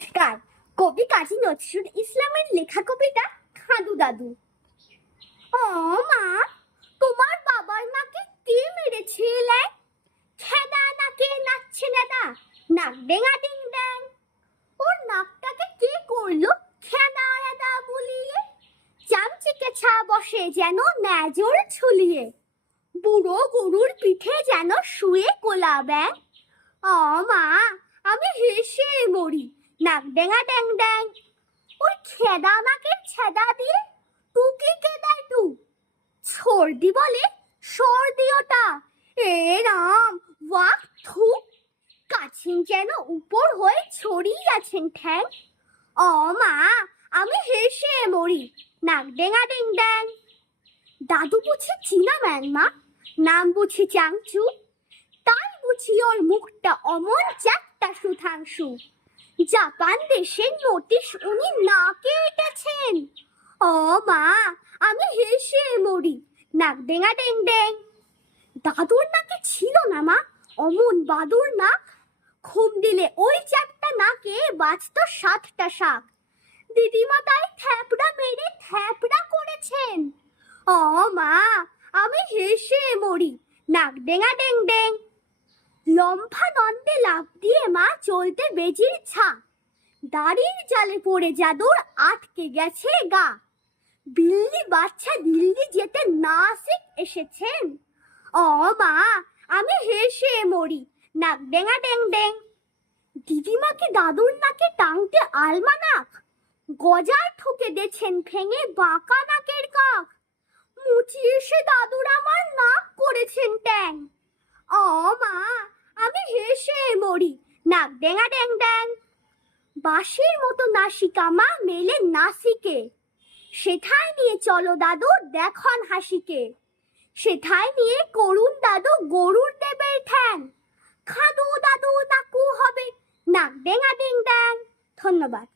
কার কবি কাজী নজরুল ইসলামের লেখা কবিতা খাদু দাদু। ও মা, তোমার বাবার নাকে কে মেরেছে ল্যাং? খেদা নাকে নাচছে নেদা, নাক ডেঙা ডিং ড্যাং। ওর নাকটাকে কে করলো খেদা এদা বুলিয়ে? চামচিকে ছা বসে যেন ন্যাজর ঝুলিয়ে, বুড়ো গরুর পিঠে যেন শুয়ে কোলা ব্যাং। ও মা, আমি হেসে মরি, নাক ডেঙা ড্যাং ড্যাং। ওই খেদা নাকের ছেদা দিয়ে টুকি কেদায় টু, সর্দি বলে সর্দি ওটা। এ রাম, ওয়াক থু, কাছিন যেন উপর হয়ে ছড়িয়ে আছেন ঠ্যাং। ও মা, আমি হেসে মরি, নাক ডেঙা ডিং ড্যাং। দাদু বুঝি চীনা ম্যান মা, নাম বুঝি চাংচু, তাই বুঝি ওর মুখটা অমন চারটা সুধাংশু। জাপান দেশের নোটিশ উনি নাকে এঁটেছেন। ও মা, আমি হেসে মরি, নাক ডেঙা ডেং ডেং। দাদুর নাকে ছিল না মা অমন বাদুর নাক, ঘুম দিলে ওই চারটা নাকে বাজত 7টা শাক। দিদিমা তাই থ্যাপড়া মেরে থ্যাপড়া করেছেন। ও মা, আমি হেসে মরি, নাক ডেঙা ডেং ডেং। লম্ফা নন্দে লাফ দিয়ে মা চলতে বেজির ছা, দাড়ির জালে পড়ে জাদুর আটকে গেছে গা। বিল্লি বাচ্চা দিল্লি যেতে নাসিক এসেছেন। ও মা, আমি হেসে মরি, নাক ডেঙা ডেং ডেং। দিদিমাকে দাদুর নাকে টাংতে আলমানাক, গজার ঠুকে দেছেন ভেঙে বাঁকা নাকের কাক। মুচি এসে দাদুর আমার নাক করেছেন ট্যাং। ও মা, আমি হেসে মরি, নাক ডেঙা ড্যাং ড্যাং। বাঁশির মতো নাসিকা মা মেলে নাসিকে, সেথায় নিয়ে চলো দাদু দেখন হাসিকে। সেথায় নিয়ে করুন দাদু গরুর দেবের ঠ্যাং। খাদু দাদু নাকু হবে, নাক ডেঙা ডিং ড্যাং। ধন্যবাদ।